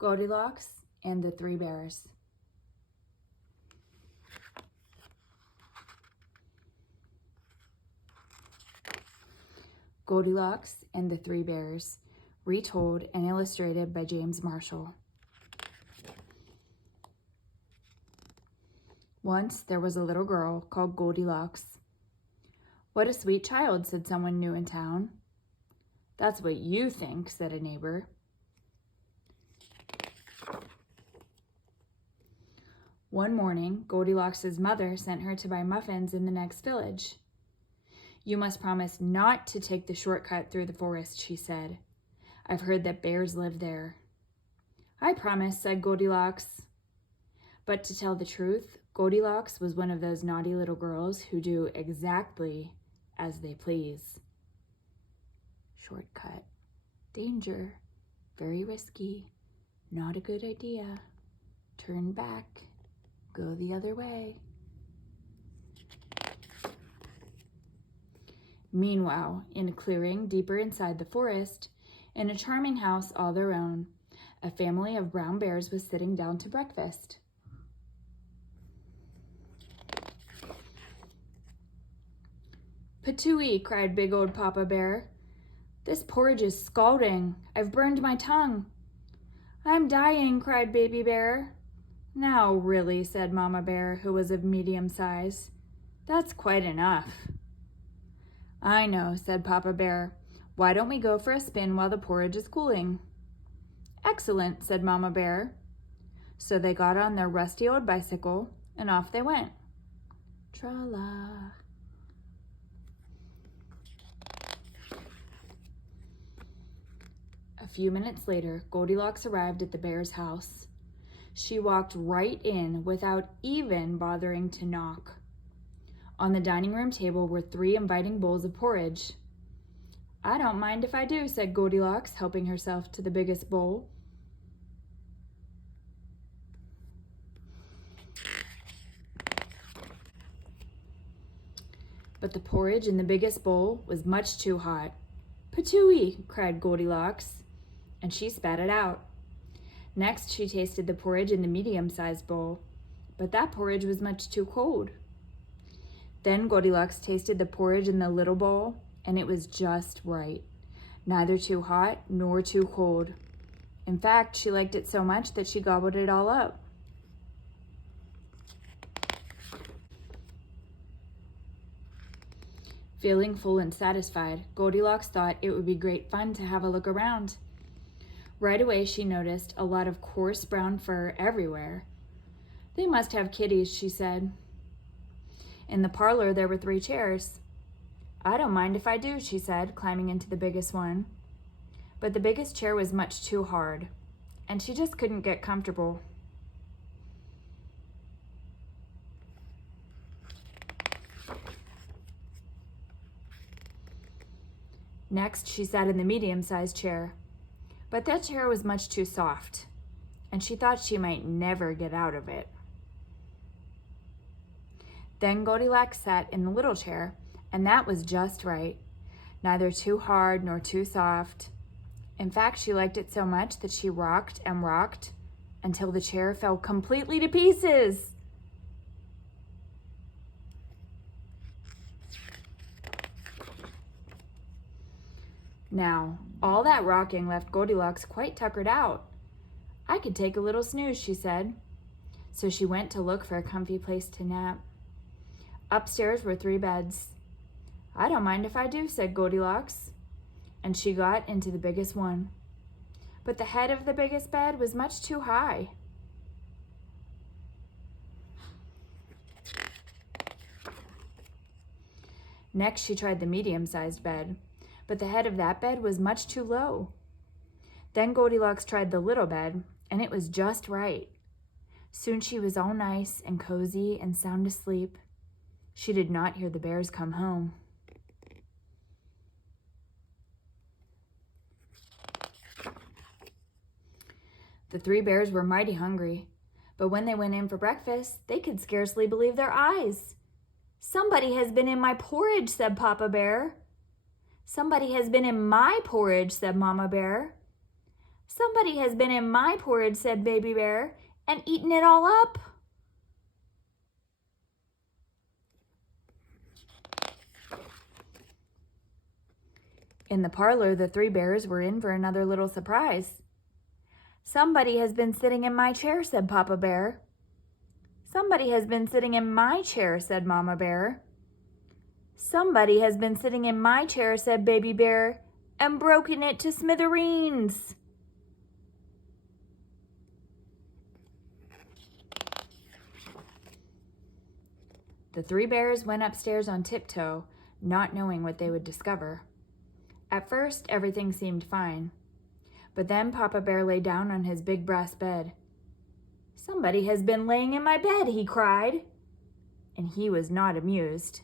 Goldilocks and the Three Bears. Goldilocks and the Three Bears, retold and illustrated by James Marshall. Once there was a little girl called Goldilocks. "What a sweet child," said someone new in town. "That's what you think," said a neighbor. One morning, Goldilocks' mother sent her to buy muffins in the next village. "You must promise not to take the shortcut through the forest," she said. "I've heard that bears live there." "I promise," said Goldilocks. But to tell the truth, Goldilocks was one of those naughty little girls who do exactly as they please. Shortcut. Danger. Very risky. Not a good idea. Turn back. Go the other way. Meanwhile, in a clearing deeper inside the forest, in a charming house all their own, a family of brown bears was sitting down to breakfast. "Patooey," cried big old Papa Bear. "This porridge is scalding. I've burned my tongue." "I'm dying," cried Baby Bear. "Now, really," said Mama Bear, who was of medium size. "That's quite enough." "I know," said Papa Bear. "Why don't we go for a spin while the porridge is cooling?" "Excellent," said Mama Bear. So they got on their rusty old bicycle and off they went. Tra-la. A few minutes later, Goldilocks arrived at the bear's house. She walked right in without even bothering to knock. On the dining room table were 3 inviting bowls of porridge. "I don't mind if I do," said Goldilocks, helping herself to the biggest bowl. But the porridge in the biggest bowl was much too hot. "Patooey!" cried Goldilocks, and she spat it out. Next, she tasted the porridge in the medium-sized bowl, but that porridge was much too cold. Then Goldilocks tasted the porridge in the little bowl, and it was just right. Neither too hot nor too cold. In fact, she liked it so much that she gobbled it all up. Feeling full and satisfied, Goldilocks thought it would be great fun to have a look around. Right away, she noticed a lot of coarse brown fur everywhere. "They must have kitties," she said. In the parlor, there were 3 chairs. "I don't mind if I do," she said, climbing into the biggest one. But the biggest chair was much too hard, and she just couldn't get comfortable. Next, she sat in the medium-sized chair, but that chair was much too soft, and she thought she might never get out of it. Then Goldilocks sat in the little chair, and that was just right. Neither too hard nor too soft. In fact, she liked it so much that she rocked and rocked until the chair fell completely to pieces. Now, all that rocking left Goldilocks quite tuckered out. "I could take a little snooze," she said. So she went to look for a comfy place to nap. Upstairs were 3 beds. "I don't mind if I do," said Goldilocks. And she got into the biggest one. But the head of the biggest bed was much too high. Next, she tried the medium-sized bed, but the head of that bed was much too low. Then Goldilocks tried the little bed, and it was just right. Soon she was all nice and cozy and sound asleep. She did not hear the bears come home. The 3 bears were mighty hungry, but when they went in for breakfast, they could scarcely believe their eyes. "Somebody has been in my porridge," said Papa Bear. "Somebody has been in my porridge," said Mama Bear. "Somebody Somebody has been in my porridge, said Baby Bear, and eaten it all up. In the parlor, the three bears were in for another little surprise. Somebody has been sitting in my chair, said Papa Bear. Somebody has been sitting in my chair, said Mama Bear. Somebody has been sitting in my chair, said Baby Bear, and broken it to smithereens. The three bears went upstairs on tiptoe, not knowing what they would discover. At first, everything seemed fine. But then Papa Bear lay down on his big brass bed. Somebody has been laying in my bed, he cried. And he was not amused.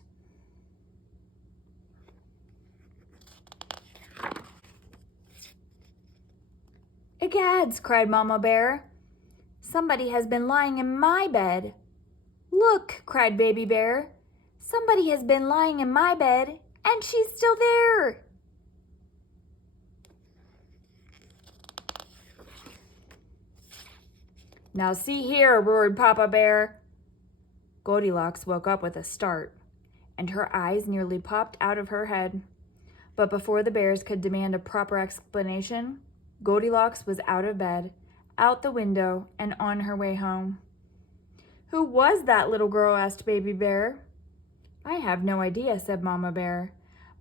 Egads, cried Mama Bear. Somebody has been lying in my bed. Look, cried Baby Bear. Somebody has been lying in my bed, and she's still there. Now see here, roared Papa Bear. Goldilocks woke up with a start, and her eyes nearly popped out of her head. But before the bears could demand a proper explanation, Goldilocks was out of bed, out the window, and on her way home. Who was that little girl? Asked Baby Bear. I have no idea, said Mama Bear,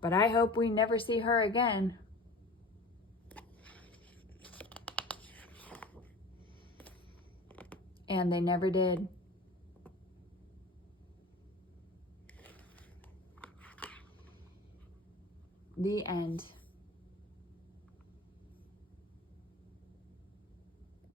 but I hope we never see her again. And they never did. The end.